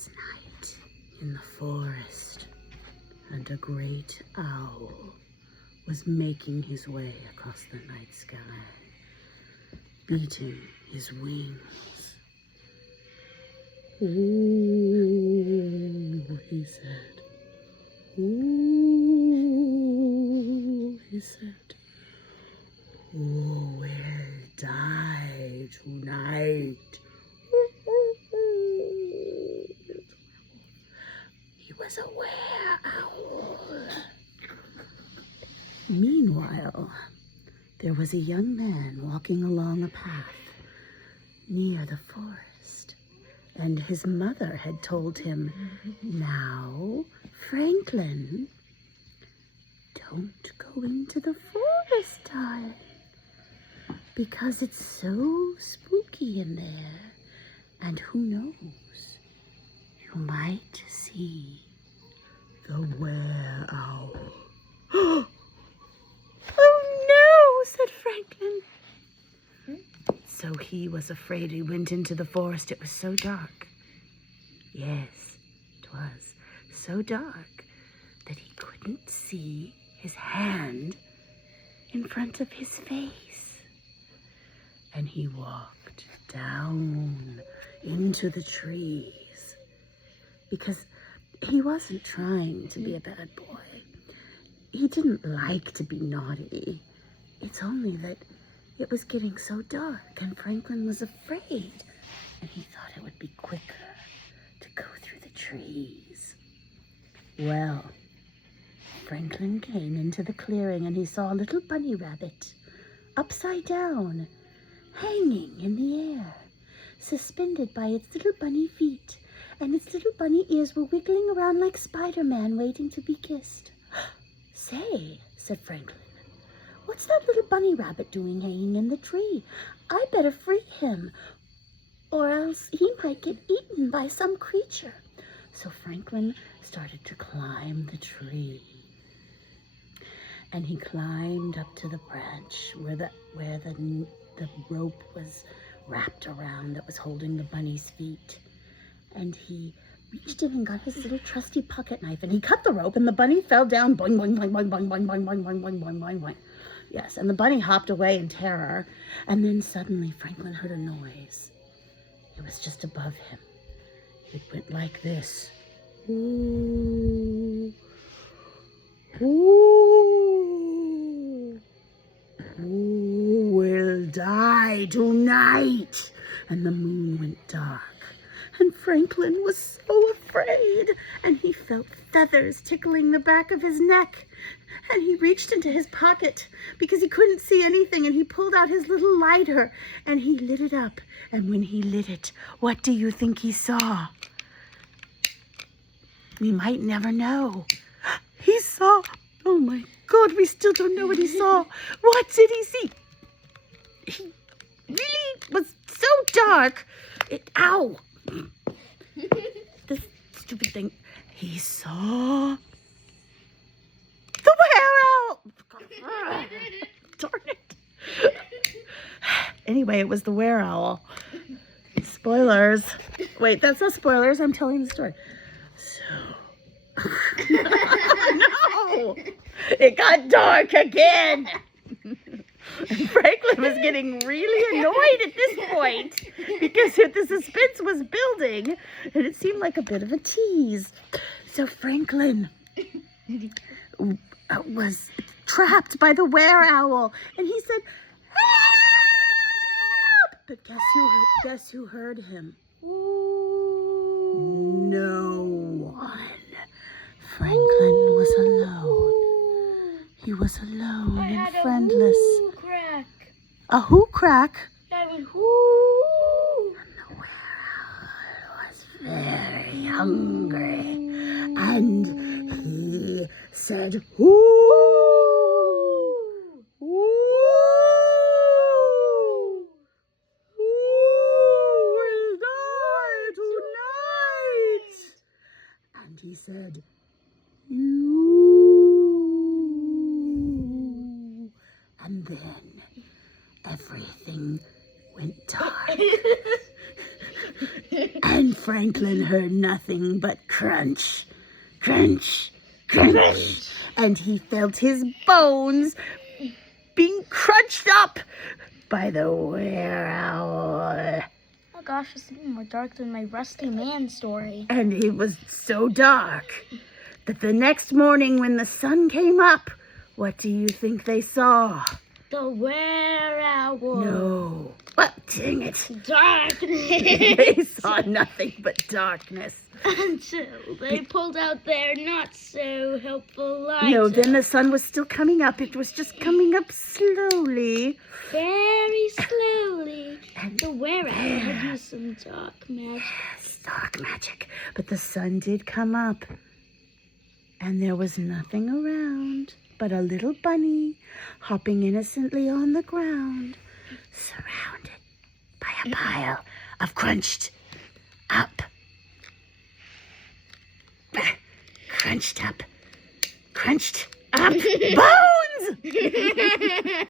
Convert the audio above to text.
was night in the forest, and a great owl was making his way across the night sky, beating his wings. "Ooh," he said. "Ooh," he said. "Who will die tonight?" He was a were-owl. Meanwhile, there was a young man walking along a path near the forest, and his mother had told him, "Now, Franklin, don't go into the forest, darling, because it's so spooky in there, and who knows, you might see the were-owl." "Oh no," said Franklin. So he was afraid. He went into the forest. It was so dark. Yes, it was so dark that he couldn't see his hand in front of his face. And he walked down into the trees because he wasn't trying to be a bad boy. He didn't like to be naughty. It's only that it was getting so dark and Franklin was afraid, and he thought it would be quicker to go through the trees. Well, Franklin came into the clearing and he saw a little bunny rabbit upside down, hanging in the air, suspended by its little bunny feet, and its little bunny ears were wiggling around like Spider-Man waiting to be kissed. "Say," said Franklin, "what's that little bunny rabbit doing hanging in the tree? I better free him, or else he might get eaten by some creature." So Franklin started to climb the tree. And he climbed up to the branch where the rope was wrapped around that was holding the bunny's feet. And he reached in and got his little trusty pocket knife, and he cut the rope, and the bunny fell down. Boing, boing, boing, boing, boing, boing, boing, boing, boing, boing, boing, boing, boing. Yes, and the bunny hopped away in terror, and then suddenly Franklin heard a noise. It was just above him. It went like this. "Ooh, ooh, who will die tonight?" And the moon went dark. And Franklin was so afraid, and he felt feathers tickling the back of his neck. And he reached into his pocket because he couldn't see anything, and he pulled out his little lighter, and he lit it up. And when he lit it, what do you think he saw? We might never know. He saw, oh my God, we still don't know what he saw. What did he see? He really was so dark. Ow! This stupid thing. He saw the were-owl. Darn it. Anyway, it was the were-owl. Spoilers. Wait, that's not spoilers. I'm telling the story. So, no! It got dark again. And Franklin was getting really annoyed at this point because the suspense was building and it seemed like a bit of a tease. So Franklin was trapped by the were-owl, and he said, "Help!" But guess who heard him? No one. Franklin was alone. He was alone and friendless. A who crack? And the were-owl was very hungry, and he said, "Who will die tonight?" And he said, "You." And then everything went dark. And Franklin heard nothing but crunch, crunch, crunch, and he felt his bones being crunched up by the were-owl. Oh gosh, this is more dark than my Rusty Man story. And it was so dark that the next morning when the sun came up, what do you think they saw? The were-owl. No. What? Dang it. Darkness. They saw nothing but darkness. Until they pulled out their not so helpful light. No, then the sun was still coming up. It was just coming up slowly. Very slowly. And The were-owl had used some dark magic. yes, dark magic. But the sun did come up. And there was nothing around but a little bunny hopping innocently on the ground, surrounded by a pile of crunched up, crunched up bones!